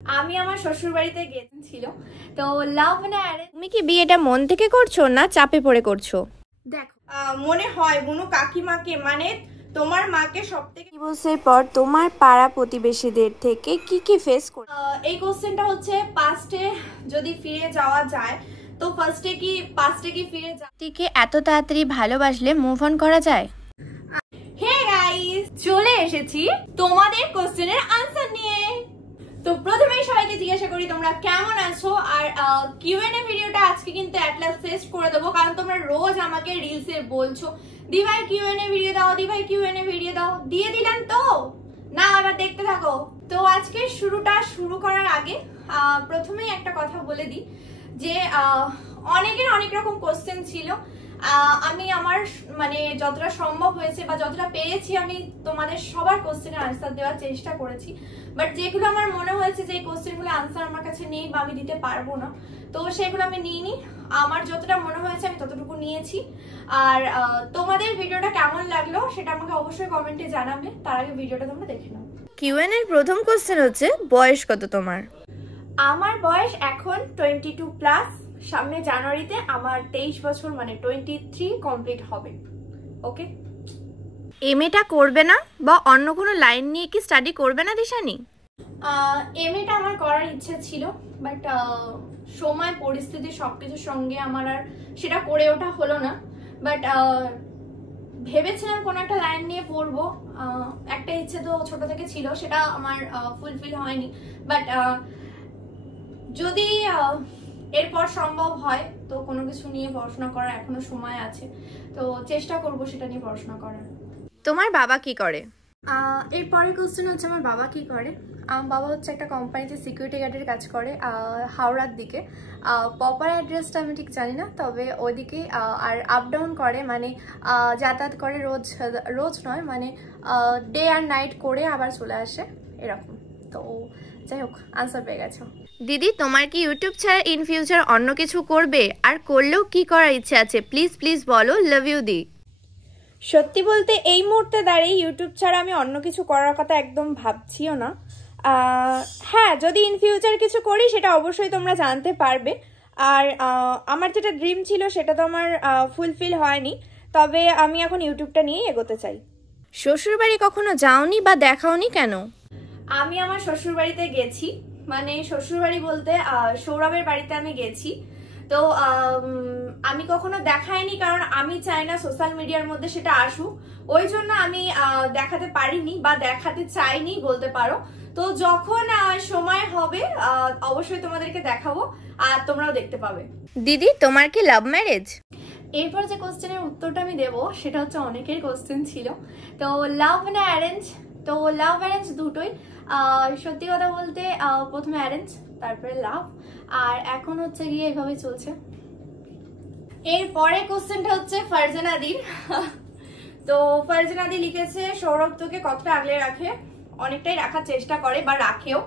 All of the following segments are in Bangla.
আমি আমার শ্বশুর বাড়িতে গেছিল তো লাভ না অ্যারেঞ্জ। তুমি কি বিয়েটা মন থেকে করছো না চাপে পড়ে করছো? দেখো মনে হয় বুনু কাকিমাকে মানে তোমার মাকে সবথেকে ডিভোর্সের পর তোমার পাড়া প্রতিবেশীদের থেকে কি ফেস করো? এই কোশ্চেনটা হচ্ছে পাস্টে যদি ফিরে যাওয়া যায় তো পাস্টে কি ফিরে টিকে এত তাড়াতাড়ি ভালোবাসলে মুভ অন করা যায়? হে গাইস, চলে এসেছি তোমাদের কোশ্চেনের আনসার নিয়ে। তো প্রথমেই সবাইকে জিজ্ঞাসা করি তোমরা কেমন আছো। আর কিউএনএ ভিডিওটা আজকে কিন্তু অ্যাট লাস্ট শেষ করে দেবো, কারণ তোমরা রোজ আমাকে রিলসে বলছো দি ভাই কিউএনএ ভিডিও দাও, দি ভাই কিউএনএ ভিডিও দাও। দিয়ে দিলাম তো না, আবার দেখতে থাকো। তো আজকে শুরু করার আগে প্রথমেই একটা কথা বলে দিই যে অনেকের অনেক রকম কোশ্চেন ছিল। আমি আমার মানে যতটা সম্ভব হয়েছে বা যতটা পেরেছি আমি তোমাদের সবার কোশ্চেনের আনসার দেওয়ার চেষ্টা করেছি। বাট যেগুলো আমার মনে হয়েছে যে এই কোশ্চেনগুলো আনসার আমার কাছে নেই বা আমি দিতে পারবো না, তো সেগুলো আমি নিইনি। আমার যতটা মনে হয়েছে আমি ততটুকু নিয়েছি। আর তোমাদের ভিডিওটা কেমন লাগলো সেটা আমাকে অবশ্যই কমেন্টে জানাবে। তার আগে ভিডিওটা তোমরা দেখে নাও। কিউএন এর প্রথম কোশ্চেন হচ্ছে, বয়স কত তোমার? আমার বয়স এখন 22+। সামনে জানুয়ারিতে আমার 23 বছর মানে 23 কমপ্লিট হবে। ওকে, এমএটা করবে না বা অন্য কোনো লাইন নিয়ে কি স্টাডি করবে না দিশানি? এমএটা আমার করার ইচ্ছে ছিল, বাট সময় পরিস্থিতি সবকিছুর সঙ্গে আমার আর সেটা করে ওঠা হলো না। বাট ভেবেছিলাম কোনো একটা লাইন নিয়ে পড়বো, একটা ইচ্ছে তো ছোট থেকে ছিল, সেটা আমার ফুলফিল হয়নি। বাট যদি এরপর সম্ভব হয় তো কোনো কিছু নিয়ে পড়াশোনা করার এখনো সময় আছে, তো চেষ্টা করব সেটা নিয়ে পড়াশোনা করার। তোমার বাবা কি করে? এরপরের কোশ্চেন হচ্ছে আমার বাবা কি করে। আমার বাবা হচ্ছে একটা কোম্পানিতে সিকিউরিটি গার্ডের কাজ করে হাওড়ার দিকে। প্রপার অ্যাড্রেসটা আমি ঠিক জানি না, তবে ওইদিকে আর আপ ডাউন করে, মানে যাতায়াত করে রোজ নয়, মানে ডে আর নাইট করে আবার চলে আসে এরকম। তো যাই হোক, আনসার পেয়ে গেছো। দিদি, তোমার কি ইউটিউব ছাড়া ইন ফিউচার অন্য কিছু করবে? আর করলেও কি করার ইচ্ছে আছে? প্লিজ বলো। লাভ ইউ দি। সত্যি বলতে এই মুহূর্তে দাঁড়িয়ে ইউটিউব ছাড়া আমি অন্য কিছু করার কথা একদম ভাবছিও না। হ্যাঁ, যদি ইন ফিউচার কিছু করি সেটা অবশ্যই তোমরা জানতে পারবে। আর আমার যেটা ড্রিম ছিল সেটা তো আমার ফুলফিল হয়নি, তবে আমি এখন ইউটিউবটা নিয়েই এগোতে চাই। শ্বশুরবাড়ি কখনো যাওনি বা দেখাওনি কেন? আমি আমার শ্বশুরবাড়িতে গেছি, মানে শ্বশুরবাড়ি বলতে সৌরভের বাড়িতে আমি গেছি। তো আমি কখনো দেখাইনি, কারণ আমি চাই না সোশ্যাল মিডিয়ার মধ্যে সেটা আসুক, ওই জন্য আমি দেখাতে পারিনি বা দেখাতে চাইনি বলতে পারো। তো যখন সময় হবে অবশ্যই তোমাদেরকে দেখাবো আর তোমরাও দেখতে পাবে। দিদি, তোমার কি লাভ ম্যারেজ? এরপর যে কোশ্চেনের উত্তরটা আমি দেবো সেটা হচ্ছে অনেকের কোশ্চেন ছিল, তো লাভ না অ্যারেঞ্জ। তো লাভ অ্যারেঞ্জ দুটোই। সত্যি কথা বলতে প্রথমে অ্যারেঞ্জ, তারপরে লাভ, আর এখন হচ্ছে গিয়ে এইভাবে চলছে। এরপরে কোশ্চেনটা হচ্ছে ফারজানাদির। তো ফারজানাদি লিখেছে, সৌরভ তোকে কতটা আগলে রাখে? অনেকটাই রাখার চেষ্টা করে বা রাখেও।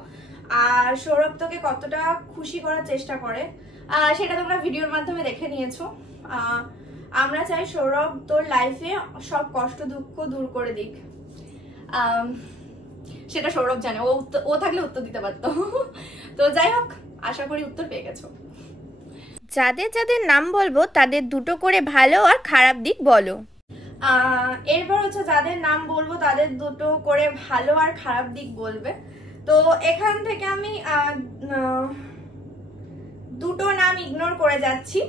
আর সৌরভ তোকে কতটা খুশি করার চেষ্টা করে সেটা তোমরা ভিডিওর মাধ্যমে দেখে নিয়েছো। আমরা চাই সৌরভ তোর লাইফে সব কষ্ট দুঃখ দূর করে দিক। সেটা সৌরভ জানে, ও থাকলে উত্তর দিতে পারতো। তো যাই হোক, আশা করি উত্তর পেয়ে গেছো। যাদের নাম বলবো তাদের দুটো করে ভালো আর খারাপ দিক বলো। এরপর হচ্ছে যাদের নাম বলবো তাদের দুটো করে ভালো আর খারাপ দিক বলবে। তো এখান থেকে আমি দুটো নাম ইগনোর করে যাচ্ছি,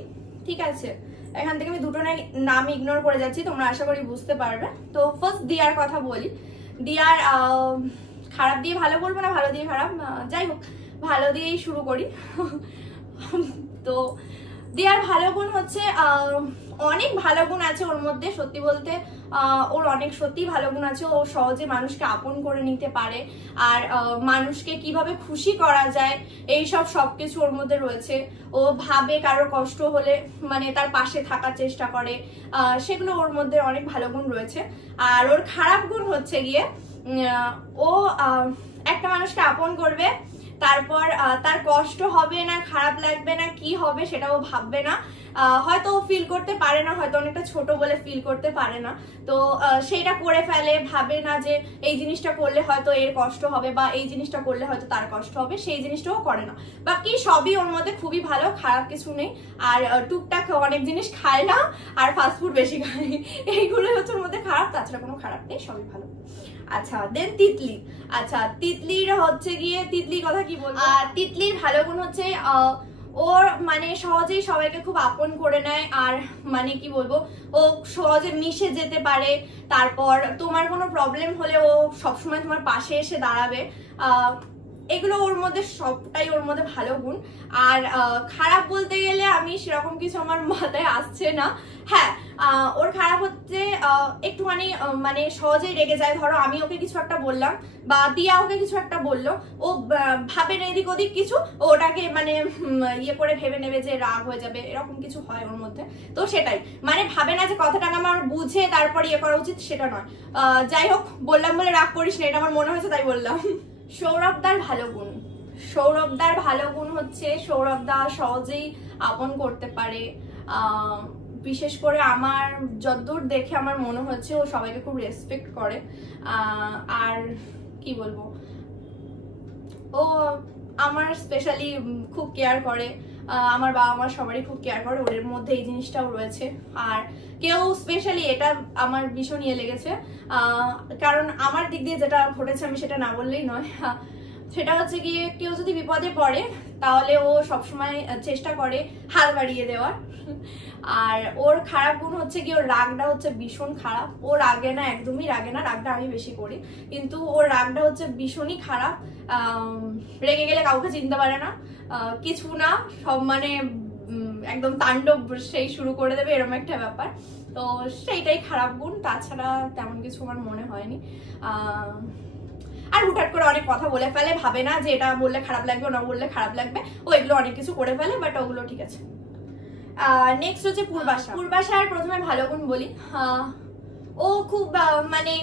ঠিক আছে? এখান থেকে আমি দুটো নাম ইগনোর করে যাচ্ছি, তোমরা আশা করি বুঝতে পারবে। তো ফার্স্ট দিয়ার কথা বলি। দিয়ার খারাপ দিয়ে ভালো বলবো না ভালো দিয়ে খারাপ, যাই হোক ভালো দিয়েই শুরু করি। তো দিয়ার ভালো গুণ হচ্ছে অনেক ভালো গুণ আছে ওর মধ্যে। সত্যি বলতে ওর অনেক সত্যি ভালো গুণ আছে। ও সহজে মানুষকে আপন করে নিতে পারে, আর মানুষকে কিভাবে খুশি করা যায় এইসব সবকিছু ওর মধ্যে রয়েছে। ও ভাবে কারোর কষ্ট হলে মানে তার পাশে থাকার চেষ্টা করে, সেগুলো ওর মধ্যে অনেক ভালো গুণ রয়েছে। আর ওর খারাপ গুণ হচ্ছে গিয়ে ও একটা মানুষকে আপন করবে, তারপর তার কষ্ট হবে না, খারাপ লাগবে না, কি হবে সেটাও ভাববে না। হয়তো ফিল করতে পারে না, হয়তো অনেকটা ছোট বলে ফিল করতে পারে না, তো সেইটা করে ফেলে, ভাবে না যে এই জিনিসটা করলে হয়তো এর কষ্ট হবে বা এই জিনিসটা করলে হয়তো তার কষ্ট হবে, সেই জিনিসটাও করে না। বাকি সবই ওর মধ্যে খুবই ভালো, খারাপ কিছু নেই। আর টুকটাক অনেক জিনিস খায় না, আর ফাস্টফুড বেশি খায়, এইগুলোই হচ্ছে ওর মধ্যে খারাপ, তাছাড়া কোনো খারাপ নেই, সবই ভালো। আচ্ছা, দেন তিতলি। আচ্ছা, তিতলির হচ্ছে গিয়ে তিতলির কথা কি বলবো, তিতলির ভালো গুণ হচ্ছে ওর মানে সহজেই সবাইকে খুব আপন করে নেয়, আর মানে কি বলবো, ও সহজে মিশে যেতে পারে। তারপর তোমার কোনো প্রবলেম হলে ও সবসময় তোমার পাশে এসে দাঁড়াবে। এগুলো ওর মধ্যে সবটাই ওর মধ্যে ভালো গুণ। আর খারাপ বলতে গেলে আমি সেরকম কিছু আমার মাথায় আসছে না। হ্যাঁ, ওর খারাপ হচ্ছে একটুখানি মানে সহজেই রেগে যায়। ধরো আমি ওকে কিছু একটা বললাম বা দিয়া ওকে কিছু একটা বললো, ও ভাবে না এদিক ওদিক কিছু, ওটাকে মানে ইয়ে করে ভেবে নেবে যে রাগ হয়ে যাবে, এরকম কিছু হয় ওর মধ্যে। তো সেটাই, মানে ভাবে না যে কথাটা আমার বুঝে তারপর ইয়ে করা উচিত, সেটা নয়। যাই হোক, বললাম বলে রাগ করিস না, এটা আমার মনে হয়েছে তাই বললাম। সৌরভদার ভালো গুণ, সৌরভদার ভালো গুণ হচ্ছে সৌরভদা সহজেই আপন করতে পারে। বিশেষ করে আমার যতদূর দেখে আমার মনে হচ্ছে ও সবাইকে খুব রেসপেক্ট করে। আর কি বলবো, ও আমার স্পেশালি খুব কেয়ার করে, আমার বাবা মা সবারই খুব কেয়ার করে, ওদের মধ্যে এই জিনিসটাও রয়েছে। আর কেউ স্পেশালি এটা আমার ভীষণ ইয়ে লেগেছে, কারণ আমার দিক দিয়ে যেটা ঘটেছে আমি সেটা না বললেই নয়। সেটা হচ্ছে গিয়ে কেউ যদি বিপদে পড়ে তাহলে ও সবসময় চেষ্টা করে হাত বাড়িয়ে দেওয়ার। আর ওর খারাপ গুণ হচ্ছে কি, ওর রাগটা হচ্ছে ভীষণ খারাপ। ও রাগে না, একদমই রাগে না, রাগটা আমি বেশি করি, কিন্তু ওর রাগটা হচ্ছে ভীষণই খারাপ। রেগে গেলে কাউকে চিনতে পারে না, কিছু না, সব মানে একদম তাণ্ডব সেই শুরু করে দেবে, এরকম একটা ব্যাপার। তো সেইটাই খারাপ গুণ, তাছাড়া তেমন কিছু আমার মনে হয়নি। আর হুটহাট করে অনেক কথা বলে ফেলে, ভাবে না যে এটা বললে খারাপ লাগবে, না বললে খারাপ লাগবে, ও এগুলো অনেক কিছু করে ফেলে, বাট ওগুলো ঠিক আছে। নেক্সট হচ্ছে পূর্বাশা। পূর্বাশার প্রথমে ভালো গুণ বলি, ও খুব মানে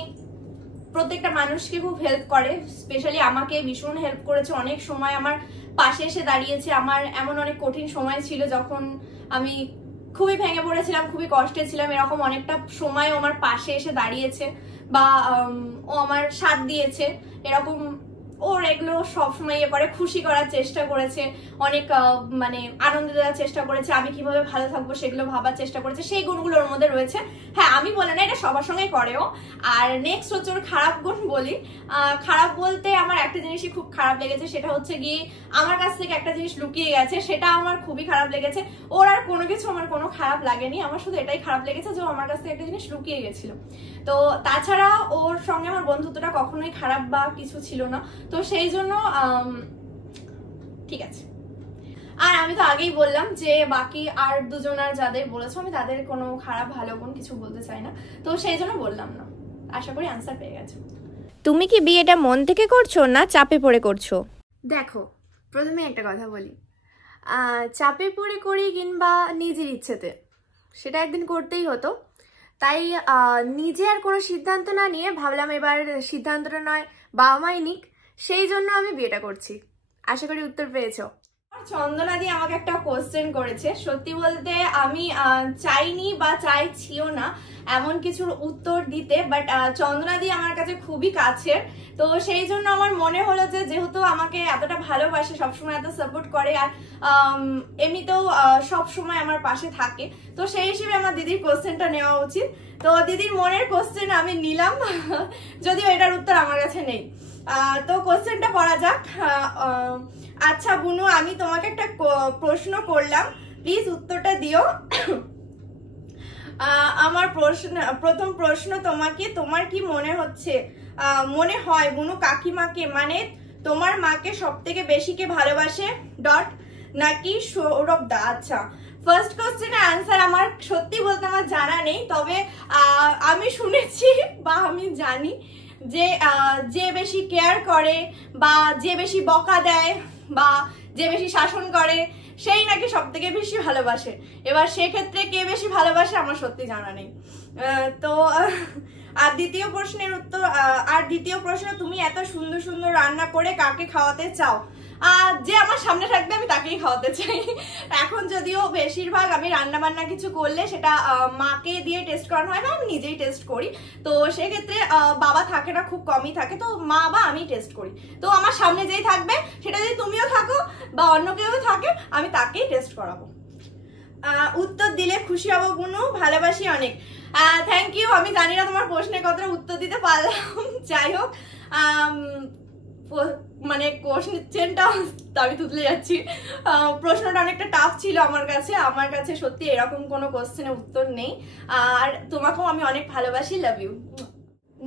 প্রত্যেকটা মানুষকে খুব হেল্প করে, স্পেশালি আমাকে ভীষণ হেল্প করেছে, অনেক সময় আমার পাশে এসে দাঁড়িয়েছে। আমার এমন অনেক কঠিন সময় ছিল যখন আমি খুবই ভেঙে পড়েছিলাম, খুবই কষ্টে ছিলাম, এরকম অনেকটা সময় আমার পাশে এসে দাঁড়িয়েছে বা ও আমার সাথ দিয়েছে। এরকম ওর এগুলো সবসময় ইয়ে করে, খুশি করার চেষ্টা করেছে, অনেক মানে আনন্দ দেওয়ার চেষ্টা করেছে, আমি কিভাবে ভালো থাকবো সেগুলো ভাবার চেষ্টা করেছে, সেই গুণগুলো ওর মধ্যে রয়েছে। হ্যাঁ, আমি বলে না, এটা সবার সঙ্গে করেও। আর নেক্সট হচ্ছে ওর খারাপ গুণ বলি, খারাপ বলতে আমার একটা জিনিসই খুব খারাপ লেগেছে, সেটা হচ্ছে গিয়ে আমার কাছ থেকে একটা জিনিস লুকিয়ে গেছে, সেটা আমার খুবই খারাপ লেগেছে। ওর আর কোনো কিছু আমার কোনো খারাপ লাগেনি, আমার শুধু এটাই খারাপ লেগেছে যে ও আমার কাছ থেকে একটা জিনিস লুকিয়ে গেছিল। তো তাছাড়া ওর সঙ্গে আমার বন্ধুত্বটা কখনোই খারাপ বা কিছু ছিল না, তো সেই জন্য ঠিক আছে। আর আমি তো আগেই বললাম যে বাকি আর দুজনার যাদের বলেছো আমি তাদের কোনো খারাপ ভালো গুণ কিছু বলতে চাই না, তো সেই জন্য বললাম না। আশা করি আনসার পেয়ে গেছো। তুমি কি বিয়েটা মন থেকে করছো না চাপে পড়ে করছো? দেখো, প্রথমে একটা কথা বলি, চাপে পড়ে করি কিংবা নিজের ইচ্ছেতে, সেটা একদিন করতেই হতো, তাই নিজে আর কোনো সিদ্ধান্ত না নিয়ে ভাবলাম এবার সিদ্ধান্তটা নয় বাবা মাই নিক, সেই জন্য আমি বিয়েটা করছি। আশা করি উত্তর পেয়েছো। চন্দনা দি আমাকে একটা কোশ্চেন করেছে, সত্যি বলতে আমি চাইনি বা চাইছিও না এমন কিছুর উত্তর দিতে, বাট চন্দনা দি আমার কাছে খুবই কাছের, তো সেই জন্য আমার মনে হলো যে যেহেতু আমাকে এতটা ভালোবাসে, সবসময় এত সাপোর্ট করে, আর এমনিতেও সবসময় আমার পাশে থাকে, তো সেই হিসেবে আমার দিদির কোশ্চেনটা নেওয়া উচিত। তো দিদির মনের কোশ্চেন আমি নিলাম, যদিও এটার উত্তর আমার কাছে নেই। তো কোশ্চেনটা করা যাক। আচ্ছা বুনু, আমি তোমাকে একটা প্রশ্ন করলাম, প্লিজ উত্তরটা দিও। আমার প্রথম প্রশ্ন তোমাকে, তোমার কি মনে হয় বুনু কাকিমাকে মানে তোমার মাকে সব থেকে বেশি কে ভালোবাসে ডট নাকি সৌরভ দা? আচ্ছা, ফার্স্ট কোশ্চেনের আনসার আমার সত্যি বলতে আমার জানা নেই, তবে আমি শুনেছি বা আমি জানি যে যে বেশি কেয়ার করে বা যে বেশি বকা দেয় বা যে বেশি শাসন করে সেই নাকি সব থেকে বেশি ভালোবাসে। এবার সেক্ষেত্রে কে বেশি ভালোবাসে আমার সত্যি জানা নেই। তো আর দ্বিতীয় প্রশ্ন, তুমি এত সুন্দর সুন্দর রান্না করে কাকে খাওয়াতে চাও? যে আমার সামনে থাকবে আমি তাকেই খাওয়াতে চাই। এখন যদিও বেশিরভাগ আমি রান্না বান্না কিছু করলে সেটা মাকে দিয়ে টেস্ট করানো হয় বা আমি নিজেই টেস্ট করি। তো সেক্ষেত্রে বাবা থাকে না, খুব কমই থাকে, তো মা বা আমি টেস্ট করি। তো আমার সামনে যেই থাকবে সেটা যদি তুমিও থাকো বা অন্য কেউ থাকে আমি তাকেই টেস্ট করাবো। উত্তর দিলে খুশি হব বুনু, ভালোবাসি অনেক। Thank you. আমি জানি না তোমার প্রশ্নের কতটা উত্তর দিতে পারলাম। যাই হোক, মানে কোশ্চেনটা আমি তুতলে যাচ্ছি। প্রশ্নটা অনেকটা টাফ ছিল আমার কাছে সত্যি এরকম কোনো কোশ্চেনের উত্তর নেই। আর তোমাকেও আমি অনেক ভালোবাসি, লাভ ইউ।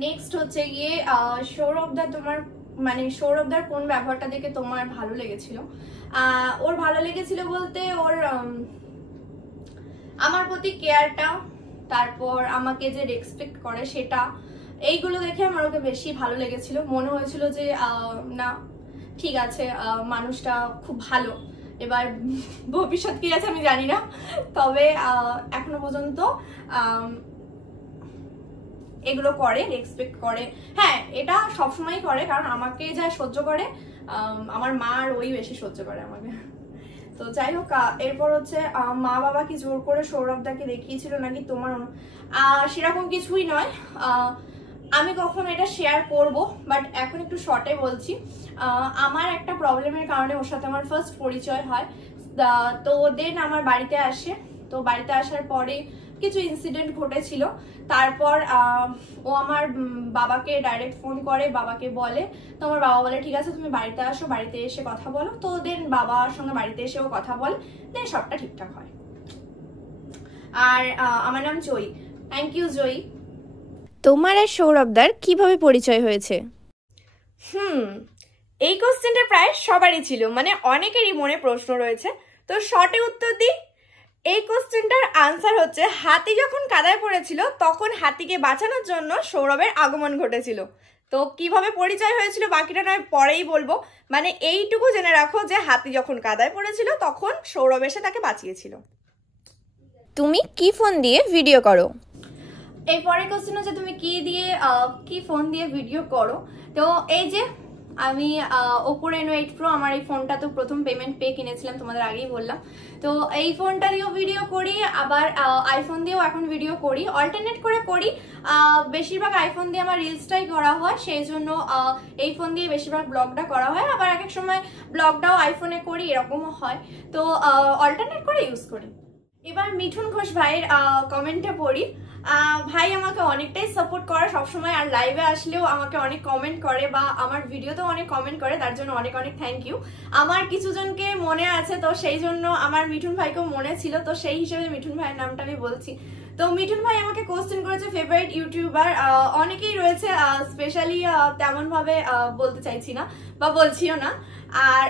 নেক্সট হচ্ছে গিয়ে সৌরভদা, তোমার মানে সৌরভদার কোন ব্যবহারটা দেখে তোমার ভালো লেগেছিল? ওর ভালো লেগেছিল বলতে ওর আমার প্রতি কেয়ারটা, তারপর আমাকে যে রেসপেক্ট করে সেটা, এইগুলো দেখে আমার ওকে বেশি ভালো লেগেছিল। মনে হয়েছিল যে না ঠিক আছে, মানুষটা খুব ভালো। এবার ভবিষ্যৎ কি আছে আমি জানি না, তবে এখনো পর্যন্ত এগুলো করে, রেসপেক্ট করে। হ্যাঁ, এটা সবসময় করে, কারণ আমাকে যা সহ্য করে আমার মা আর ওই বেশি সহ্য করে আমাকে। তো যাই হোক, এরপর হচ্ছে মা বাবা কি জোর করে সৌরভদাকে দেখিয়েছিল নাকি তোমার? সেরকম কিছুই নয়। আমি কখনো এটা শেয়ার করব, বাট এখন একটু শর্টে বলছি। আমার একটা প্রবলেমের কারণে ওর সাথে আমার ফার্স্ট পরিচয় হয়। তো দেন আমার বাড়িতে আসে। তো বাড়িতে আসার পরে কিছু ইনসিডেন্ট ঘটেছিল। তারপর ও আমার বাবাকে ডাইরেক্ট ফোন করে, বাবাকে বলে। তো আমার বাবা বলে ঠিক আছে তুমি বাড়িতে আসো, বাড়িতে এসে কথা বলো। তো দেন বাবার সঙ্গে বাড়িতে এসেও কথা বলে, দেন সবটা ঠিকঠাক হয়। আর আমার নাম জয়ী। থ্যাংক ইউ জয়ী। তোমার আর সৌরভদার কিভাবে পরিচয় হয়েছে? এই কোশ্চেনটা প্রায় সবারই ছিল, মানে অনেকেরই মনে প্রশ্ন রয়েছে। তো শর্টে উত্তর দিই। এই কোশ্চেনটার আনসার হচ্ছে, হাতি যখন কাদায় পড়েছিল তখন হাতিকে বাঁচানোর জন্য সৌরভের আগমন ঘটেছিল। তো কিভাবে পরিচয় হয়েছিল বাকিটা নয় পরেই বলবো, মানে এইটুকু জেনে রাখো যে হাতি যখন কাদায় পড়েছিল তখন সৌরভ এসে তাকে বাঁচিয়েছিল। তুমি কি ফোন দিয়ে ভিডিও করো? এই পরের কোশ্চেন হচ্ছে তুমি কি ফোন দিয়ে ভিডিও করো? তো এই যে আমি Oppo Reno 8 Pro, আমার এই ফোনটা তো প্রথম পেমেন্ট পে কিনেছিলাম, তোমাদের আগেই বললাম। তো এই ফোনটা দিয়েও ভিডিও করি, আবার আইফোন দিয়েও এখন ভিডিও করি, অল্টারনেট করে করি। বেশিরভাগ আইফোন দিয়ে আমার রিলসটাই করা হয়, সেই জন্য এই ফোন দিয়ে বেশিরভাগ ব্লগটা করা হয়। আবার এক এক সময় ব্লগটাও আইফোনে করি, এরকমও হয়। তো অল্টারনেট করে ইউজ করি। এবার মিঠুন ঘোষ ভাইয়ের কমেন্টে পড়ি। ভাই আমাকে অনেকটাই সাপোর্ট করে সবসময়, আর লাইভে আসলেও আমাকে অনেক কমেন্ট করে বা আমার ভিডিওতেও অনেক কমেন্ট করে, তার জন্য অনেক অনেক থ্যাংক ইউ। আমার কিছু জনকে মনে আছে, তো সেই জন্য আমার মিঠুন ভাইকেও মনে ছিল, তো সেই হিসেবে মিঠুন ভাইয়ের নামটা আমি বলছি। তো মিঠুন ভাই আমাকে কোশ্চেন করেছে ফেভারিট ইউটিউবার। অনেকেই রয়েছে, স্পেশালি তেমন ভাবে বলতে চাইছি না বা বলছিও না। আর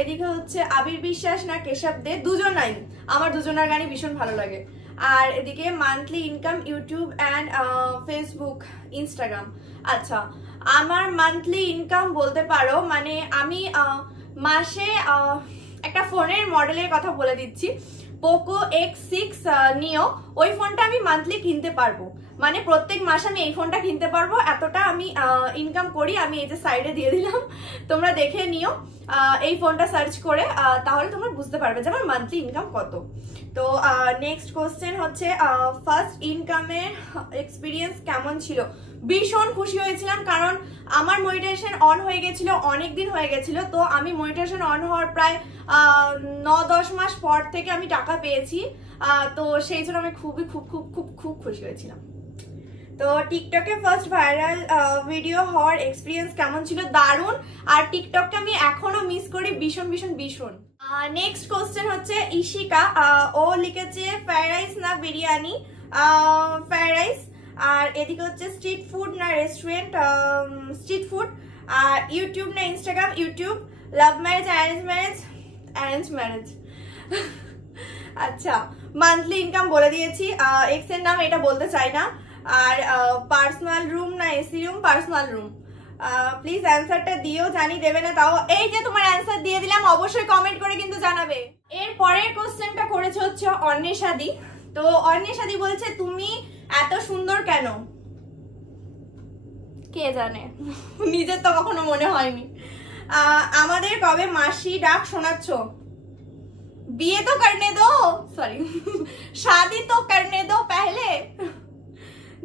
এদিকে হচ্ছে আবির বিশ্বাস না কেশব দে, দুজনাই আমার দুজনার গানই ভীষণ ভালো লাগে। আর এদিকে monthly income YouTube and Facebook Instagram. আচ্ছা, আমার মান্থলি ইনকাম বলতে পারো, মানে আমি মাসে একটা ফোনের মডেলের কথা বলে দিচ্ছি, পোকো X6 নিও। ওই ফোনটা আমি মান্থলি কিনতে পারবো, মানে প্রত্যেক মাসে আমি এই ফোনটা কিনতে পারবো, এতটা আমি ইনকাম করি। আমি এই যে সাইডে দিয়ে দিলাম, তোমরা দেখে নিও এই ফোনটা সার্চ করে, তাহলে তোমরা বুঝতে পারবে যে আমার মান্থলি ইনকাম কত। তো নেক্সট কোশ্চেন হচ্ছে ফার্স্ট ইনকামের এক্সপিরিয়েন্স কেমন ছিল? ভীষণ খুশি হয়েছিলাম, কারণ আমার মনিটাইজেশন অন হয়ে গেছিল, অনেকদিন হয়ে গেছিল। তো আমি মনিটাইজেশন অন হওয়ার প্রায় 9-10 মাস পর থেকে আমি টাকা পেয়েছি। তো সেই জন্য আমি খুবই খুব খুব খুব খুব খুশি হয়েছিলাম। তো টিকটকে ফার্স্ট ভাইরাল ভিডিও হওয়ার এক্সপিরিয়েন্স কেমন ছিল? দারুণ। আর টিকটককে আমি এখনো মিস করি ভীষণ ভীষণ ভীষণ। নেক্সট কোশ্চেন হচ্ছে ইশিকা, ও লিখেছে ফ্রাইড রাইস না বিরিয়ানি? Fried rice. আর এদিকে হচ্ছে স্ট্রিট ফুড না রেস্টুরেন্ট? Street food. আর ইউটিউব না Instagram? YouTube. Love marriage arrange marriage? Arrange marriage. আচ্ছা, মান্থলি ইনকাম বলে দিয়েছি। এক্স এর নাম এটা বলতে চাই না। আর পার্সোনাল রুম না AC room? Personal room. Please অ্যান্সারটা দিও, জানি দেবে না তাও। এই যে তোমার অ্যান্সার দিয়ে দিলাম, অবশ্যই কমেন্ট করে কিন্তু জানাবে। এর পরের কোশ্চেনটা করেছে হচ্ছে অন্বেষাদি। তো অন্বেষাদি বলছে তুমি এত সুন্দর কেন? কে জানে, নিজের তো কখনো মনে হয়নি। আমাদের কবে মাসি ডাক শোনাচ্ছ? বিয়ে তো করনে দো, সরি শাদি তো করনে দো পেহলে।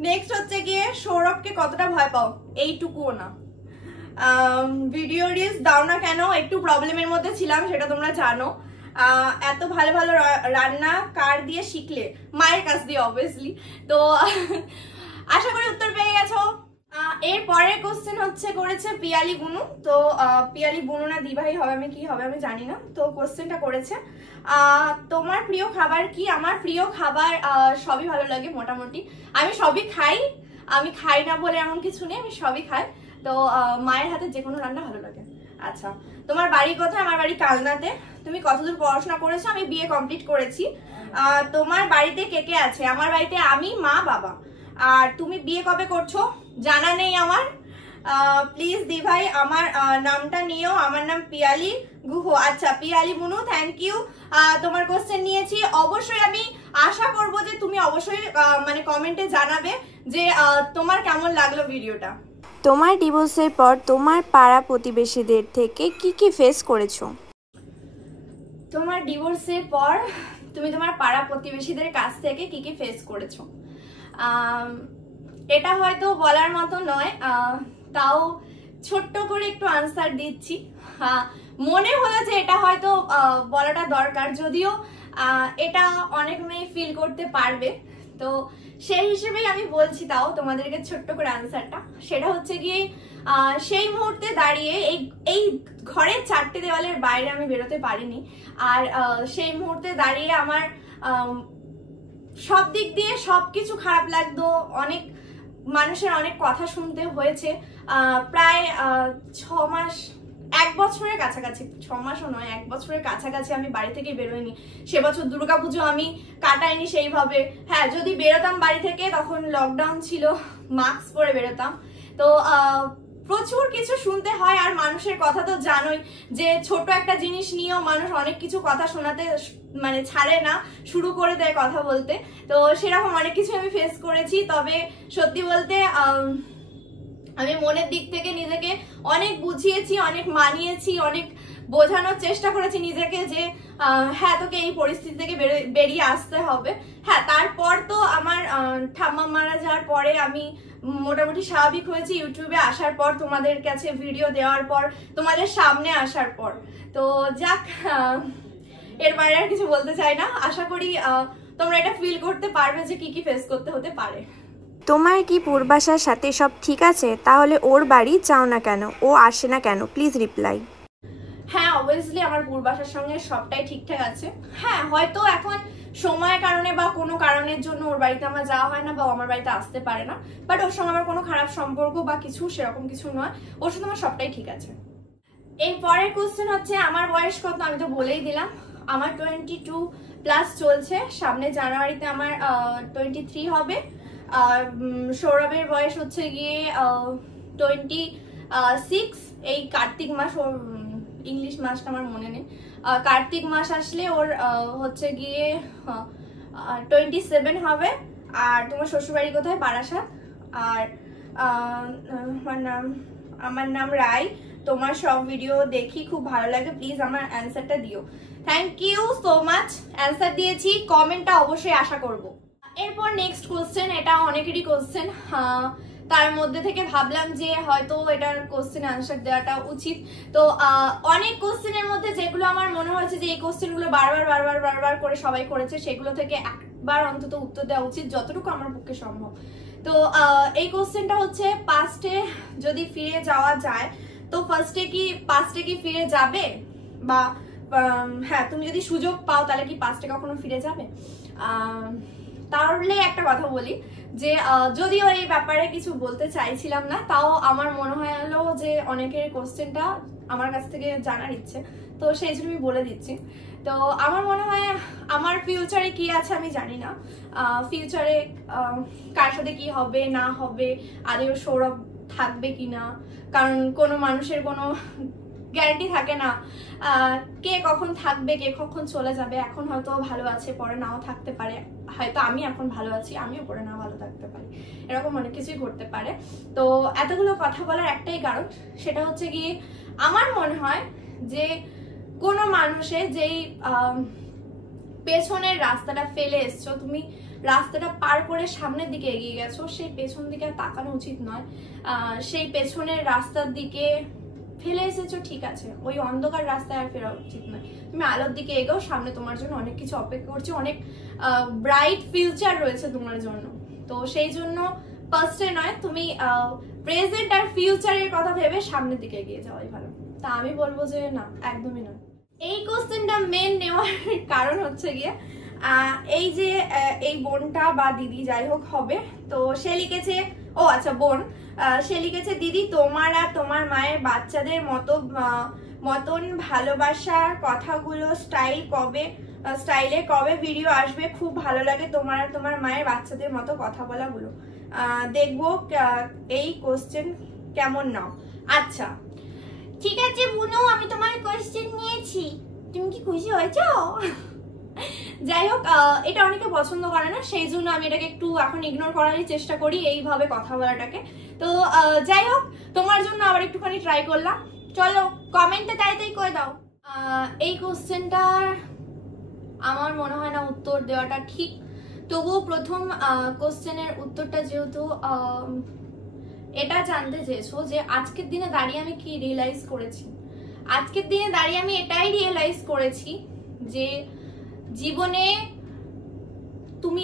নেক্সট হচ্ছে গিয়ে সৌরভকে কতটা ভয় পাও? এইটুকুও না। ভিডিও রিলস দাও না কেন? একটু প্রবলেমের মধ্যে ছিলাম, সেটা তোমরা জানো। এত ভালো ভালো রান্না কার দিয়ে শিখলে? মায়ের কাছ দিয়ে অবভিয়াসলি। তো আশা করি উত্তর পেয়ে গেছো। এর পরের কোশ্চেন হচ্ছে করেছে পিয়ালি বুনু। তো পিয়ালি বুনু না দিভাই হবে, আমি কি হবে আমি জানি না। তো কোশ্চেনটা করেছে তোমার প্রিয় খাবার কি? আমার প্রিয় খাবার সবই ভালো লাগে মোটামুটি। আমি সবই খাই, আমি খাই না বলে এমন কিছু নেই, আমি সবই খাই। তো মায়ের হাতে যে কোনো রান্না ভালো লাগে। আচ্ছা, তোমার বাড়ি কোথায়? আমার বাড়ি কালনাতে। তুমি কতদূর পড়াশোনা করেছো? আমি বিএ কমপ্লিট করেছি। তোমার বাড়িতে কে কে আছে? আমার বাড়িতে আমি, মা, বাবা। আর তুমি বিয়ে কবে করছো? জানা নেই আমার। প্লিজ দি ভাই আমার নামটা নিও, আমার নাম পিয়ালি গুহ। আচ্ছা পিয়ালি বুনু, থ্যাংক ইউ। তোমার কোশ্চেন নিয়েছি। অবশ্যই আমি আশা করব যে তুমি অবশ্যই মানে কমেন্টে জানাবে যে তোমার কেমন লাগলো ভিডিওটা। তোমার ডিভোর্সের পর তোমার পাড়া প্রতিবেশীদের থেকে কি কি ফেস করেছো? তোমার ডিভোর্সের পর তুমি তোমার পাড়া প্রতিবেশীদের কাছ থেকে কি কি ফেস করেছো? এটা হয়তো বলার মতো নয়, তাও ছোট্ট করে একটু আনসার দিচ্ছি। মনে হলো যে এটা হয়তো বলাটা দরকার, যদিও এটা অনেক মেয়ে ফিল করতে পারবে। তো সেই হিসেবেই আমি বলছি, তাও তোমাদেরকে ছোট্ট করে আনসারটা। সেটা হচ্ছে গিয়ে সেই মুহূর্তে দাঁড়িয়ে এই ঘরের চারটে দেওয়ালের বাইরে আমি বেরোতে পারিনি। আর সেই মুহূর্তে দাঁড়িয়ে আমার সব দিক দিয়ে সবকিছু খারাপ লাগতো। অনেক মানুষের অনেক কথা শুনতে হয়েছে। প্রায় 6 মাস, 1 বছরের কাছাকাছি, 6 মাসও নয়, 1 বছরের কাছাকাছি আমি বাড়ি থেকে বেরোইনি। সে বছর দুর্গাপুজো আমি কাটাইনি সেইভাবে। হ্যাঁ, যদি বেরোতাম বাড়ি থেকে তখন লকডাউন ছিল, মাস্ক পরে বেরোতাম। তো প্রচুর কিছু শুনতে হয়। আর মানুষের কথা তো জানোই যে ছোট একটা জিনিস নিয়েও মানুষ অনেক কিছু কথা শোনাতে মানে ছাড়ে না, শুরু করে দেয় কথা বলতে। তো সেরকম অনেক কিছু আমি ফেস করেছি। তবে সত্যি বলতে আমি মনের দিক থেকে নিজেকে অনেক বুঝিয়েছি, অনেক মানিয়েছি, অনেক বোঝানোর চেষ্টা করেছি নিজেকে যে হ্যাঁ তোকে এই পরিস্থিতি থেকে বেরিয়ে আসতে হবে। হ্যাঁ, তারপর তো আমার ঠাম্মা মারা যাওয়ার পরে আমি মোটামুটি স্বাভাবিক হয়েছি। ইউটিউবে আসার পর, তোমাদের কাছে ভিডিও দেওয়ার পর, তোমাদের সামনে আসার পর। তো যাক, এর বাইরে আর কিছু বলতে চাই না। আশা করি তোমরা এটা ফিল করতে পারবে যে কি কি ফেস করতে হতে পারে। তোমার কি পূর্বাশার সাথে সব ঠিক আছে? তাহলে ওর বাড়ি যাও না কেন? ও আসে না কেন? Please reply. হ্যাঁ, অবভিয়াসলি আমার পূর্বাশার সঙ্গে সবটাই ঠিকঠাক আছে। হ্যাঁ, হয়তো এখন সময়ের কারণে বা কোনো কারণের জন্য ওর বাড়িতে আমার যাওয়া হয় না বা আমার বাড়িতে আসতে পারে না। বাট ওর সঙ্গে আমার কোনো খারাপ সম্পর্ক বা কিছু সেরকম কিছু নয়। ওর সাথে আমার সবটাই ঠিক আছে। এই পরের কোশ্চেন হচ্ছে আমার বয়স কত? আমি তো বলেই দিলাম, আমার 22+ চলছে। সামনে জানুয়ারিতে আমার 23 হবে। আর সৌরভের বয়স হচ্ছে গিয়ে 26। এই কার্তিক মাস, ওর ইংলিশ মাসটা আমার মনে নেই, কার্তিক মাস আসলে ওর হচ্ছে গিয়ে 27 হবে। আর তোমার শ্বশুরবাড়ি কোথায়? বারাসাত। আর আমার নাম রায়। তোমার সব ভিডিও দেখি, খুব ভালো লাগে, প্লিজ আমার অ্যান্সারটা দিও। Thank you so much. Answer দিয়েছি, কমেন্টটা অবশ্যই আশা করব। এরপর নেক্সট কোশ্চেন, এটা অনেকেরই কোশ্চেন। তার মধ্যে থেকে ভাবলাম যে হয়তো এটার কোশ্চেন আনসার দেওয়াটা উচিত। তো অনেক কোশ্চেনের মধ্যে যেগুলো আমার মনে হয়েছে যে এই কোশ্চেনগুলো বারবার করে সবাই করেছে, সেগুলো থেকে একবার অন্তত উত্তর দেওয়া উচিত, যতটুকু আমার পক্ষে সম্ভব। তো এই কোশ্চেনটা হচ্ছে, পাস্টে যদি ফিরে যাওয়া যায় তো পাস্টে কি ফিরে যাবে? বা হ্যাঁ, তুমি যদি সুযোগ পাও তাহলে কি পাস্টে কখনো ফিরে যাবে? তাহলে একটা কথা বলি যে যদিও এই ব্যাপারে কিছু বলতে চাইছিলাম না, তাও আমার মনে হলো যে অনেকের কোশ্চেনটা আমার কাছ থেকে জানার ইচ্ছে, তো সেই জন্য আমি বলে দিচ্ছি। তো আমার মনে হয় আমার ফিউচারে কি আছে আমি জানি না। ফিউচারে কার সাথে কি হবে না হবে, আদেও সৌরভ থাকবে কিনা, কারণ কোনো মানুষের কোনো গ্যারান্টি থাকে না কে কখন থাকবে, কে কখন চলে যাবে। এখন হয়তো ভালো আছে, পরে নাও থাকতে পারে। হয়তো আমি এখন ভালো আছি, আমিও পরে না ভালো থাকতে পারি, এরকম অনেক কিছুই ঘটতে পারে। তো এতগুলো কথা বলার একটাই কারণ, সেটা হচ্ছে গিয়ে আমার মনে হয় যে কোনো মানুষের যেই পেছনের রাস্তাটা ফেলে এসছো, তুমি রাস্তাটা পার করে সামনের দিকে এগিয়ে গেছো, সেই পেছন দিকে তাকানো উচিত নয়। সেই পেছনের রাস্তার দিকে ফেলে এসেছো ঠিক আছে, ওই অন্ধকার রাস্তায় আর ফেরা উচিত নয়। তুমি আলোর দিকে এগোও, সামনে তোমার জন্য অনেক কিছু অপেক্ষা করছে, অনেক ব্রাইট ফিউচার রয়েছে তোমার জন্য। তো সেই জন্য পাস্টে নয়, তুমি প্রেজেন্ট আর ফিউচারের কথা ভেবে সামনের দিকে এগিয়ে যাওয়াই ভালো। তা আমি বলবো যে না, একদমই নয়। এই কোশ্চেনটা মেন নেওয়ার কারণ হচ্ছে গিয়ে এই যে এই বোনটা বা দিদি যাই হোক হবে, তো সে লিখেছে, ও আচ্ছা বোন, সে লিখেছে দিদি তোমার আর তোমার মায়ের বাচ্চাদের মতন ভালোবাসার কথাগুলো স্টাইলে কবে ভিডিও আসবে, খুব ভালো লাগে তোমার আর তোমার মায়ের বাচ্চাদের মতো কথা বলাগুলো, দেখবো এই কোশ্চেন কেমন নাও। আচ্ছা ঠিক আছে বুনু, আমি তোমার কোশ্চেন নিয়েছি, তুমি কি খুশি হয়েছো? যাই হোক, এটা অনেকে পছন্দ করে না, সেই জন্য আমি এটাকে একটু এখন ইগনোর করারই চেষ্টা করি, এইভাবে কথা বলাটাকে। তো যাই হোক, তোমার জন্য আবার একটুখানি ট্রাই করলাম। চলো কমেন্টে তাই করে দাও। এই কোশ্চেনটার আমার মনে হয় না উত্তর দেওয়াটা ঠিক, তবুও প্রথম কোশ্চেনের উত্তরটা যেহেতু এটা জানতে চেয়েছো যে আজকের দিনে দাঁড়িয়ে আমি কি রিয়েলাইজ করেছি। আজকের দিনে দাঁড়িয়ে আমি এটাই রিয়েলাইজ করেছি যে জীবনে তুমি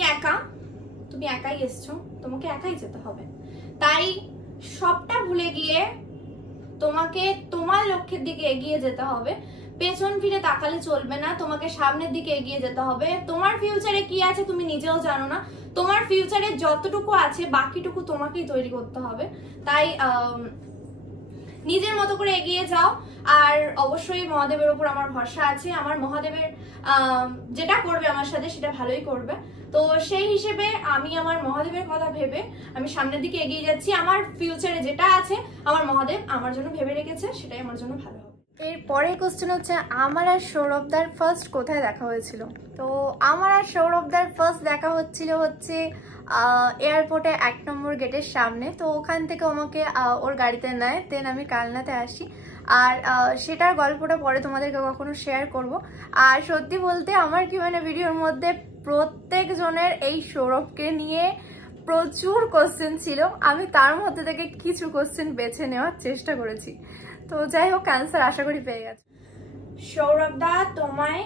একাই এসছো, তোমাকে একাই যেতে হবে। তাই সবটা ভুলে গিয়ে তোমাকে তোমার লক্ষ্যের দিকে এগিয়ে যেতে হবে। পেছন ফিরে তাকালে চলবে না, তোমাকে সামনের দিকে এগিয়ে যেতে হবে। তোমার ফিউচারে কি আছে তুমি নিজেও জানো না, তোমার ফিউচারে যতটুকু আছে বাকিটুকু তোমাকেই তৈরি করতে হবে। তাই নিজের মতো করে এগিয়ে যাও। আর অবশ্যই মহাদেবের উপর আমার ভরসা আছে, আমার মহাদেবের যেটা করবে আমার সাথে সেটা ভালোই করবে। তো সেই হিসেবে আমি আমার মহাদেবের কথা ভেবে আমি সামনের দিকে এগিয়ে যাচ্ছি। আমার ফিউচারে যেটা আছে আমার মহাদেব আমার জন্য ভেবে রেখেছে, সেটাই আমার জন্য ভালো হবে। এরপরে কোশ্চেন হচ্ছে আমার আর সৌরভদার ফার্স্ট কোথায় দেখা হয়েছিল। তো আমার আর সৌরভদার ফার্স্ট দেখা হচ্ছে এয়ারপোর্টে 1 নম্বর গেটের সামনে। তো ওখান থেকে আমাকে ওর গাড়িতে নেয়, দেন আমি কালনাতে আসি। আর সেটার গল্পটা পরে তোমাদেরকে কখনো শেয়ার করব। আর সত্যি বলতে আমার কিউএনএ ভিডিওর মধ্যে প্রত্যেকজনের এই সৌরভকে নিয়ে প্রচুর কোশ্চেন ছিল, আমি তার মধ্যে থেকে কিছু কোশ্চেন বেছে নেওয়ার চেষ্টা করেছি। তো যাই হোক, অ্যান্সার আশা করি পেয়ে গেছে। সৌরভদা তোমায়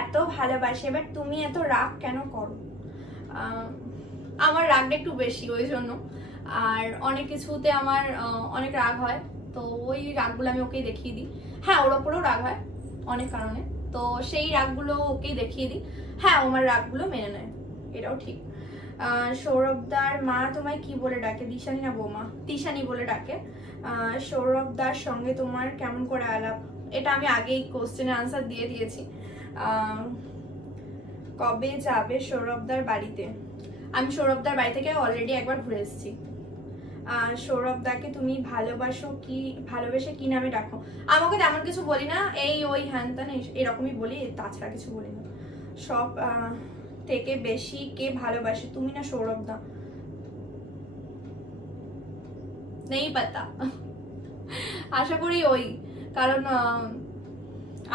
এত ভালোবাসে, এবার তুমি এত রাগ কেন করো? আমার রাগটা একটু বেশি, ওই জন্য। আর অনেক কিছুতে আমার অনেক রাগ হয়, তো ওই রাগগুলো আমি ওকেই দেখিয়ে দিই। হ্যাঁ, ওর ওপরেও রাগ হয় অনেক কারণে, তো সেই রাগগুলো ওকেই দেখিয়ে দিই। হ্যাঁ, আমার রাগগুলো মেনে নেয়, এটাও ঠিক। সৌরভদার মা তোমায় কি বলে ডাকে? দিশানি না বৌমা? তিশানি বলে ডাকে। সৌরভদার সঙ্গে তোমার কেমন করে আলাপ? এটা আমি আগেই কোশ্চেনে আনসার দিয়ে দিয়েছি। কবে যাবে সৌরভদার বাড়িতে? আমি সৌরভদার বাড়ি থেকে অলরেডি একবার ঘুরে এসেছি। সৌরভদাকে তুমি ভালোবেসে কি নামে ডাকো? আমাকে তেমন কিছু বলি না, এই ওই হ্যান ত্যান এরকমই বলি, তাছাড়া কিছু বলি না। সব থেকে বেশি কে ভালোবাসে, তুমি না সৌরভদা? নেই পাতা, আশা করি ওই, কারণ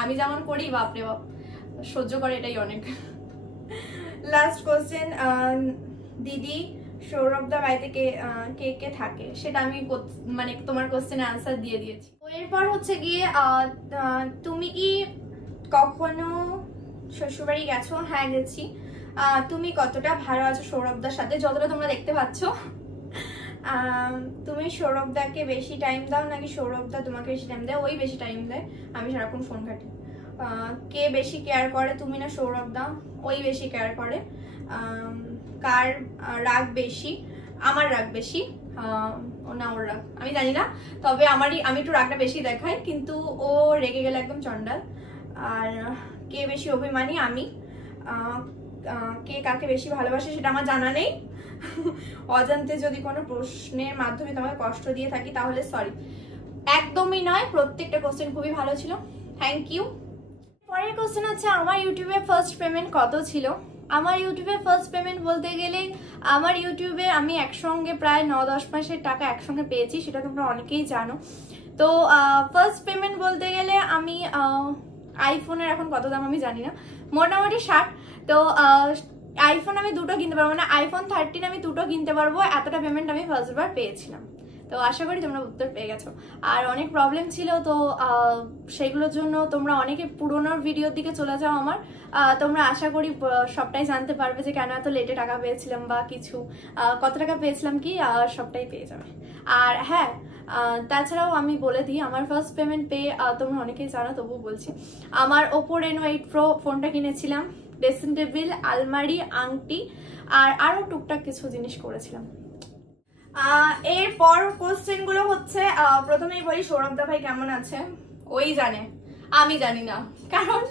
আমি যেমন করি বাপরে বাপ সহ্য করে, এটাই অনেক। লাস্ট কোশ্চেন, দিদি সৌরভদা বাড়িতে কে কে থাকে? সেটা আমি মানে তোমার কোশ্চেনে আনসার দিয়ে দিয়েছি। এরপর হচ্ছে গিয়ে তুমি কি কখনো শ্বশুরবাড়ি গেছো? হ্যাঁ গেছি। তুমি কতটা ভালো আছো সৌরভদার সাথে? যতটা তোমরা দেখতে পাচ্ছ। তুমি সৌরভদাকে বেশি টাইম দাও নাকি সৌরভদা তোমাকে বেশি টাইম দেয়? ওই বেশি টাইম দেয়, আমি সারাক্ষণ ফোন ঘাঁটি। কে বেশি কেয়ার করে, তুমি না সৌরভদা? ওই বেশি কেয়ার করে। কার রাগ বেশি? আমার রাগ বেশি, না ওর রাগ আমি জানি না, তবে আমি একটু রাগটা বেশি দেখাই, কিন্তু ও রেগে গেলে একদম চন্ডাল। আর কে বেশি অভিমানী? আমি। কে কাকে বেশি ভালোবাসে সেটা আমার জানা নেই। অজান্তে যদি কোনো প্রশ্নের মাধ্যমে তোমাকে কষ্ট দিয়ে থাকি তাহলে সরি। একদমই নয়, প্রত্যেকটা কোশ্চেন খুবই ভালো ছিল, থ্যাংক ইউ। পরের কোশ্চেন হচ্ছে আমার ইউটিউবে ফার্স্ট পেমেন্ট কত ছিল? আমার ইউটিউবে ফার্স্ট পেমেন্ট বলতে গেলে আমার ইউটিউবে আমি একসঙ্গে প্রায় 9-10 মাসের টাকা একসঙ্গে পেয়েছি, সেটা তোমরা অনেকেই জানো। তো ফার্স্ট পেমেন্ট বলতে গেলে আমি আইফোনের এখন কত দাম আমি জানি না, মোটামুটি 60। তো আইফোন আমি 2টো কিনতে পারবো, মানে আইফোন 13 আমি 2টো কিনতে পারবো, এতটা পেমেন্ট আমি ফার্স্টবার পেয়েছিলাম। তো আশা করি তোমরা উত্তর পেয়ে গেছো। আর অনেক প্রবলেম ছিল, তো সেগুলোর জন্য তোমরা অনেকে পুরোনো ভিডিওর দিকে চলে যাও আমার, তোমরা আশা করি সবটাই জানতে পারবে যে কেন এত লেটে টাকা পেয়েছিলাম বা কিছু কত টাকা পেয়েছিলাম কি সবটাই পেয়ে যাবে। আর হ্যাঁ, তাছাড়াও আমি বলে দিই, আমার ফার্স্ট পেমেন্ট পেয়ে তোমরা অনেকেই জানো, তবুও বলছি, আমার Oppo Reno 8 Pro ফোনটা কিনেছিলাম, ড্রেসিং টেবিল, আলমারি, আংটি আর আরো টুকটাক কিছু জিনিস করেছিলাম। এরপর কোশ্চেন গুলো হচ্ছে, প্রথমেই বলি সৌরভদা ভাই কেমন আছে, ওই জানে, আমি জানি না, কারণ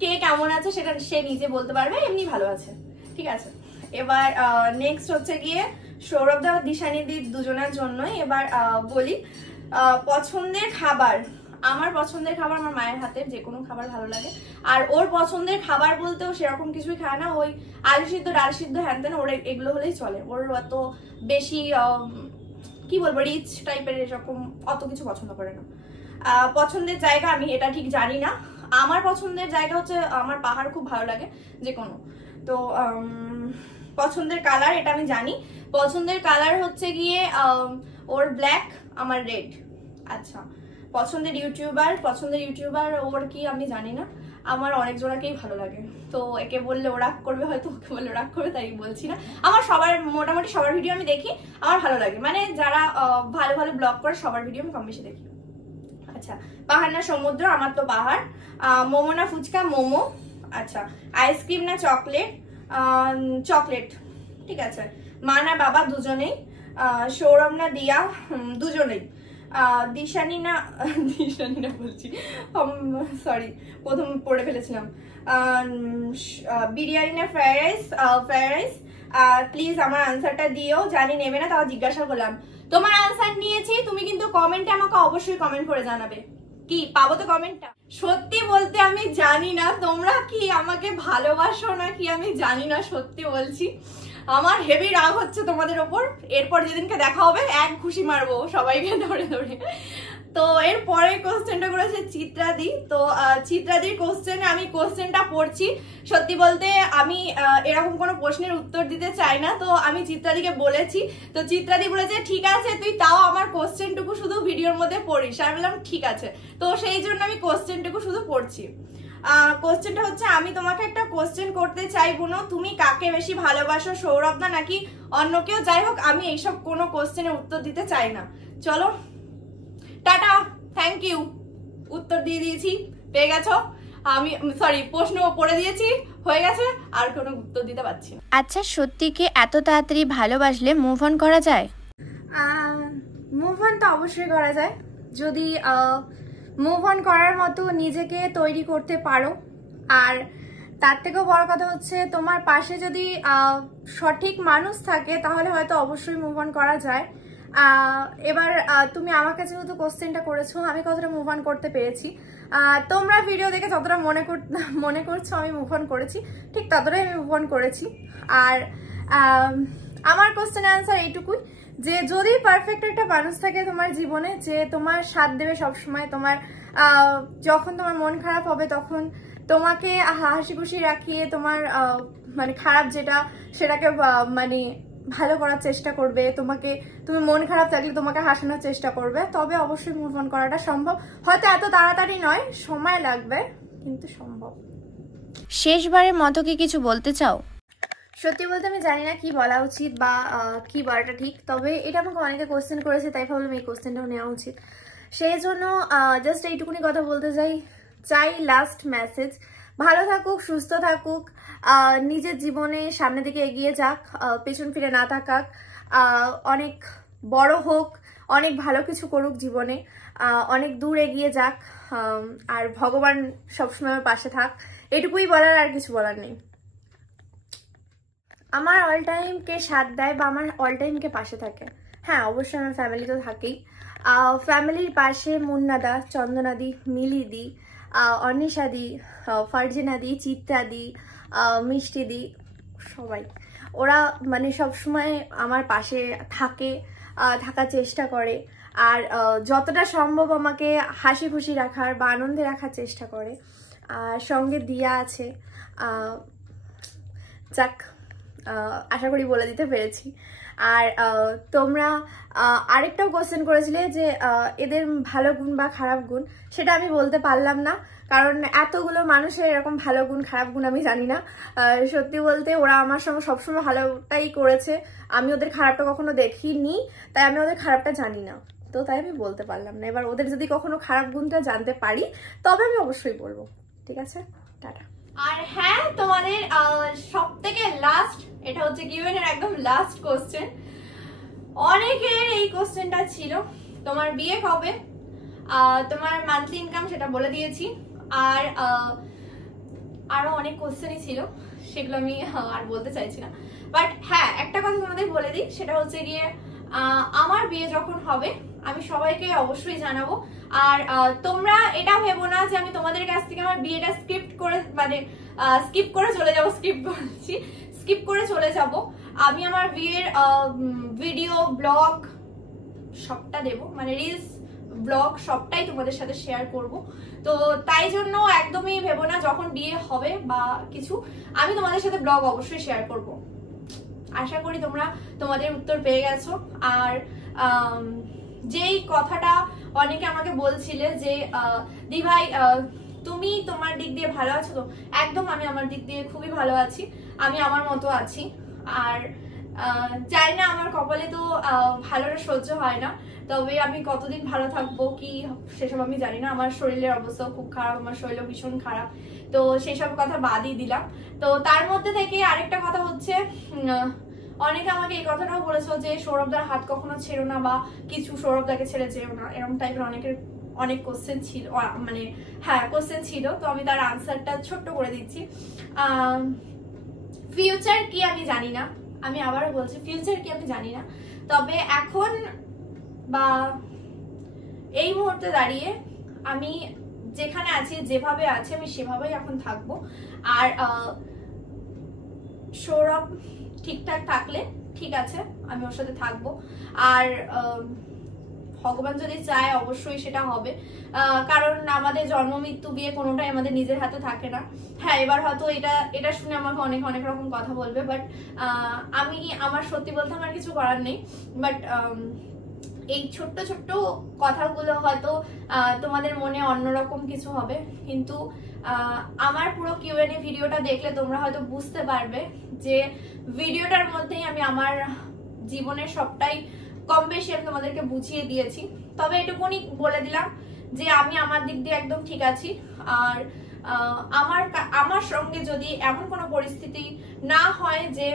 কে কেমন আছে সেটা সে নিজে বলতে পারবে, এমনি ভালো আছে, ঠিক আছে। এবার নেক্সট হচ্ছে গিয়ে সৌরভদা দিশানিদি দুজনের জন্য। এবার বলি পছন্দের খাবার। আমার পছন্দের খাবার আমার মায়ের হাতের যে কোনো খাবার ভালো লাগে, আর ওর পছন্দের খাবার বলতেও সেরকম কিছুই খায় না, ওই আলু সিদ্ধ, ডাল সিদ্ধ, হ্যান তেন, ওর এগুলো হলেই চলে, ওর অত বেশি কি বলবো রিচ টাইপের এরকম অত কিছু পছন্দ করে না। পছন্দের জায়গা আমি এটা ঠিক জানি না, আমার পছন্দের জায়গা হচ্ছে আমার পাহাড় খুব ভালো লাগে যে কোনো। তো পছন্দের কালার এটা আমি জানি, পছন্দের কালার হচ্ছে গিয়ে ওর ব্ল্যাক, আমার রেড। আচ্ছা, পছন্দের ইউটিউবার ওর কি আমি জানি না, আমার অনেক জনাকেই ভালো লাগে, তো একে বললে ও রাগ করবে, হয়তো ওকে বললে রাগ করবে, তাই বলছি না। আমার সবার মোটামুটি সবার ভিডিও আমি দেখি, আমার ভালো লাগে, মানে যারা ভালো ভালো ব্লগ করে সবার ভিডিও আমি কম বেশি দেখি। আচ্ছা, পাহাড় না সমুদ্র? আমার তো পাহাড়। মোমো না ফুচকা? মোমো। আচ্ছা, আইসক্রিম না চকলেট? চকলেট, ঠিক আছে। মা না বাবা? দুজনেই। সৌরভ না দিয়া? দুজনেই। দিশানি না বলছি, সরি প্রথম পড়ে ফেলেছিলাম। বিরিয়ানি না fried rice? Fried rice. Please আমার আনসারটা দিও, জানি নেবে না তাও জিজ্ঞাসা করলাম। তোমার আনসার নিয়েছি, তুমি কিন্তু কমেন্টে আমাকে অবশ্যই কমেন্ট করে জানাবে। কি পাবো তো কমেন্টটা? সত্যি বলতে আমি জানি না তোমরা কি আমাকে ভালোবাসো না কি আমি জানি না, সত্যি বলছি আমার হেভি রাগ হচ্ছে তোমাদের ওপর। এরপর যেদিনকে দেখা হবে এক ঘুষি মারবো সবাইকে ধরে ধরে। তো এর পরের কোশ্চেনটা করেছে চিত্রাদি। তো চিত্রাদির কোশ্চেনে আমি কোশ্চেনটা পড়ছি। সত্যি বলতে আমি এরকম কোনো প্রশ্নের উত্তর দিতে চাই না, তো আমি চিত্রাদিকে বলেছি, তো চিত্রাদি বলেছে ঠিক আছে তুই তাও আমার কোশ্চেনটুকু শুধু ভিডিওর মধ্যে পড়িস। আমি বললাম ঠিক আছে, তো সেই জন্য আমি কোশ্চেনটুকু শুধু পড়ছি। কোশ্চেনটা হচ্ছে, আমি তোমাকে একটা কোশ্চেন করতে চাই বোনো, তুমি কাকে বেশি ভালোবাসো, সৌরভ দা নাকি অন্য কেউ? যাই হোক, আমি এইসব কোনো কোশ্চেনের উত্তর দিতে চাই না। চলো টাটা, থ্যাংক ইউ। উত্তর দিয়ে দিয়েছি, পেয়ে গেছো। আমি সরি, প্রশ্ন পড়ে দিয়েছি, হয়ে গেছে, আর কোনো উত্তর দিতে পারছি না। আচ্ছা, সত্যি কি এত তাড়াতাড়ি ভালোবাসলে মুভ অন করা যায়? মুভ অন তো অবশ্যই করা যায়, যদি মুভ অন করার মতো নিজেকে তৈরি করতে পারো। আর তার থেকেও বড় কথা হচ্ছে, তোমার পাশে যদি সঠিক মানুষ থাকে তাহলে হয়তো অবশ্যই মুভ অন করা যায়। এবার তুমি আমার কাছে যেহেতু কোশ্চেনটা করেছো, আমি কতটা মুভ অন করতে পেরেছি, তোমরা ভিডিও দেখে যতটা মনে করছো আমি মুভ অন করেছি, ঠিক ততটাই আমি মুভ অন করেছি। আর আমার কোশ্চেনের আনসার এইটুকুই যে যদি পারফেক্ট একটা মানুষ থাকে তোমার জীবনে, যে তোমার সাথ দেবে সবসময়, তোমার যখন তোমার মন খারাপ হবে তখন তোমাকে হাসি খুশি রাখিয়ে তোমার মানে খারাপ যেটা সেটাকে মানে ভালো করার চেষ্টা করবে, তুমি মন খারাপ থাকলে তোমাকে হাসানোর চেষ্টা করবে, তবে অবশ্যই মুভ অন করাটা সম্ভব। হয়তো এত তাড়াতাড়ি নয়, সময় লাগবে, কিন্তু সম্ভব। শেষবারের মতো কি কিছু বলতে চাও? সত্যি বলতে আমি জানি না কি বলা উচিত বা কি বলাটা ঠিক, তবে এটা আমাকে অনেকে কোশ্চেন করেছে, তাই ভাবলাম এই কোশ্চেনটাও নেওয়া উচিত। সেই জন্য জাস্ট এইটুকুনি কথা বলতে চাই লাস্ট মেসেজ, ভালো থাকুক, সুস্থ থাকুক, নিজের জীবনে সামনের দিকে এগিয়ে যাক, পেছন ফিরে না তাকাক, অনেক বড় হোক, অনেক ভালো কিছু করুক জীবনে, অনেক দূর এগিয়ে যাক, আর ভগবান সবসময় আমার পাশে থাক, এটুকুই বলার, আর কিছু বলার নেই। আমার অল টাইমকে সাথ দেয় বা আমার অল টাইমকে পাশে থাকে, হ্যাঁ অবশ্যই আমার ফ্যামিলি তো থাকেই। ফ্যামিলির পাশে মুন্নাদা, চন্দনাদি, মিলিদি, অনিশাদি, ফারজিনাদি, চিত্রাদি, মিষ্টিদি, সবাই ওরা মানে সবসময় আমার পাশে থাকার চেষ্টা করে। আর যতটা সম্ভব আমাকে হাসি খুশি রাখার বা আনন্দে রাখার চেষ্টা করে। আর সঙ্গে দিয়া আছে, যাক আশা করি বলে দিতে পেরেছি। আর তোমরা আরেকটাও কোশ্চেন করেছিলে যে এদের ভালো গুণ বা খারাপ গুণ, সেটা আমি বলতে পারলাম না, কারণ এতগুলো মানুষের এরকম ভালো গুণ খারাপ গুণ আমি জানি না। সত্যি বলতে ওরা আমার সঙ্গে সবসময় ভালোটাই করেছে, আমি ওদের খারাপটা কখনো দেখিনি, তাই আমি ওদের খারাপটা জানি না, তো তাই আমি বলতে পারলাম না। এবার ওদের যদি কখনো খারাপ গুণটা জানতে পারি তবে আমি অবশ্যই বলবো। ঠিক আছে, টাটা। আর হ্যাঁ, তোমাদের সব থেকে লাস্ট, এটা হচ্ছে কিউএন এর একদম লাস্ট কোশ্চেন। অনেকের এই কোশ্চেনটা ছিল, তোমার বিয়ে কবে, তোমার মান্থলি ইনকাম সেটা বলে দিয়েছি, আর আরো অনেক কোশ্চেনই ছিল, সেগুলো আমি আর বলতে চাইছি না। বাট হ্যাঁ, একটা কথা তোমাদের বলে দিই, সেটা হচ্ছে গিয়ে আমার বিয়ে যখন হবে আমি সবাইকে অবশ্যই জানাবো। আর তোমরা এটা ভেবো না যে আমি তোমাদের কাছ থেকে আমার বিয়েটা স্কিপ করে চলে যাবো, স্কিপ করে চলে যাব। আমি আমার বিয়ের ভিডিও ব্লগ সবটা দেবো, মানে রিলস ব্লগ সবটাই তোমাদের সাথে শেয়ার করব। তো তাই জন্য একদমই ভেবো না যখন বিয়ে হবে বা কিছু, আমি তোমাদের সাথে ব্লগ অবশ্যই শেয়ার করব। আশা করি তোমরা তোমাদের উত্তর পেয়ে গেছো। আর যেই কথাটা অনেকে আমাকে বলছিলে যে দি ভাই তুমি তোমার দিক দিয়ে ভালো আছো, তো একদম আমি আমার দিক দিয়ে খুবই ভালো আছি, আমি আমার মতো আছি। আর চাই না, আমার কপালে তো ভালোটা সহ্য হয় না, তবে আমি কতদিন ভালো থাকবো কি সেসব আমি জানি না। আমার শরীরের অবস্থাও খুব খারাপ, আমার শরীরও ভীষণ খারাপ, তো সেসব কথা বাদই দিলাম। তো তার মধ্যে থেকে আরেকটা কথা হচ্ছে, অনেকে আমাকে এই কথাটাও বলেছো যে সৌরভদার হাত কখনো ছেড়ো না বা কিছু, সৌরভদাকে ছেড়ে যেও না, এরকম টাইপের অনেক কোশ্চেন ছিল, মানে হ্যাঁ কোশ্চেন ছিল। তো আমি তার আনসারটা ছোট্ট করে দিচ্ছি। ফিউচার কি আমি জানি না, আমি আবারও বলছি ফিউচার কি আমি জানি না, তবে এখন বা এই মুহূর্তে দাঁড়িয়ে আমি যেখানে আছি, যেভাবে আছি আমি সেভাবেই এখন থাকবো। আর সৌরভ ঠিকঠাক থাকলে ঠিক আছে, আমি ওর সাথে থাকবো। আর ভগবান যদি চায় অবশ্যই সেটা হবে, কারণ আমাদের জন্ম মৃত্যু বিয়ে কোনোটাই আমাদের নিজের হাতে থাকে না। হ্যাঁ, এবার হয়তো এটা শুনে আমাকে অনেক রকম কথা বলবে, বাট আমি আমার সত্যি বলতে আমার কিছু করার নেই। বাট এই ছোট্ট কথাগুলো হয়তো তোমাদের মনে অন্যরকম কিছু হবে, কিন্তু আমার পুরো কিউএনএ ভিডিওটা দেখলে তোমরা হয়তো বুঝতে পারবে যে ভিডিওটার মধ্যেই আমি আমার জীবনের সবটাই কম বেশি আমি তোমাদেরকে বুঝিয়ে দিয়েছি। তবে এটুকুনি বলে দিলাম যে আমি আমার দিক দিয়ে একদম ঠিক আছি। আর আমার সঙ্গে যদি এমন কোনো পরিস্থিতি না হয় যে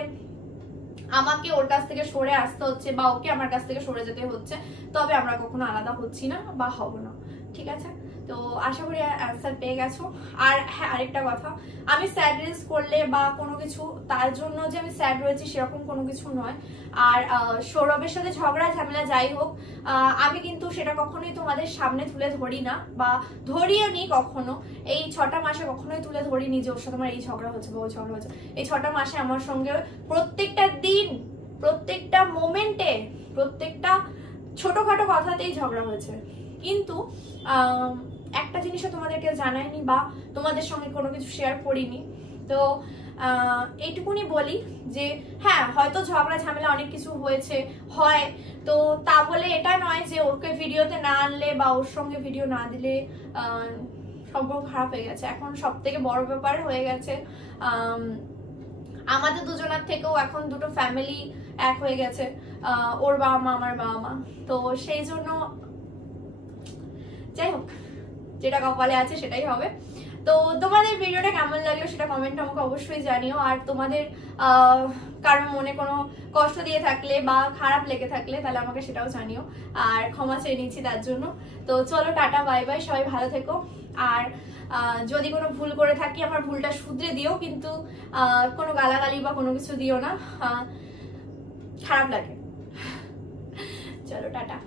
আমাকে ওর কাছ থেকে সরে আসতে হচ্ছে বা ওকে আমার কাছ থেকে সরে যেতে হচ্ছে, তবে আমরা কখনো আলাদা হচ্ছি না বা হব না। ঠিক আছে, তো আশা করি অ্যান্সার পেয়ে গেছো। আর হ্যাঁ, আরেকটা কথা, আমি স্যাড রিলস করলে বা কোনো কিছু তার জন্য যে আমি স্যাড রয়েছি সেরকম কোনো কিছু নয়। আর সৌরভের সাথে ঝগড়া ঝামেলা যাই হোক, আমি কিন্তু সেটা কখনোই তোমাদের সামনে তুলে ধরি না বা ধরিও নি কখনো। এই 6টা মাসে কখনোই তুলে ধরিনি যে ওর সাথে আমার এই ঝগড়া হচ্ছে বা ওই ঝগড়া হচ্ছে। এই 6টা মাসে আমার সঙ্গে প্রত্যেকটা দিন, প্রত্যেকটা মোমেন্টে, প্রত্যেকটা ছোটখাটো কথাতেই ঝগড়া হয়েছে। কিন্তু একটা জিনিসও তোমাদেরকে জানাইনি বা তোমাদের সঙ্গে কোনো কিছু শেয়ার করিনি। তো এইটুকুনি বলি যে হ্যাঁ, হয়তো ঝগড়া ঝামেলা অনেক কিছু হয়েছে, হয়, তো তা বলে এটা নয় যে ওকে ভিডিওতে না আনলে বা ওর সঙ্গে ভিডিও না দিলে সম্পর্ক খারাপ হয়ে গেছে। এখন সব থেকে বড় ব্যাপার হয়ে গেছে আমাদের দুজনের থেকেও এখন দুটো ফ্যামিলি এক হয়ে গেছে, ওর বাবা মা আমার বাবা মা। তো সেই জন্য যাই হোক, যেটা কপালে আছে সেটাই হবে। তো তোমাদের ভিডিওটা কেমন লাগলো সেটা কমেন্টে আমাকে অবশ্যই জানিও। আর তোমাদের কারোর মনে কোনো কষ্ট দিয়ে থাকলে বা খারাপ লেগে থাকলে তাহলে আমাকে সেটাও জানিও, আর ক্ষমা চেয়ে নিচ্ছি তার জন্য। তো চলো, টাটা, বাই বাই, সবাই ভালো থেকো। আর যদি কোনো ভুল করে থাকি আমার ভুলটা শুধরে দিও, কিন্তু কোনো গালাগালি বা কোনো কিছু দিও না, খারাপ লাগে। চলো, টাটা।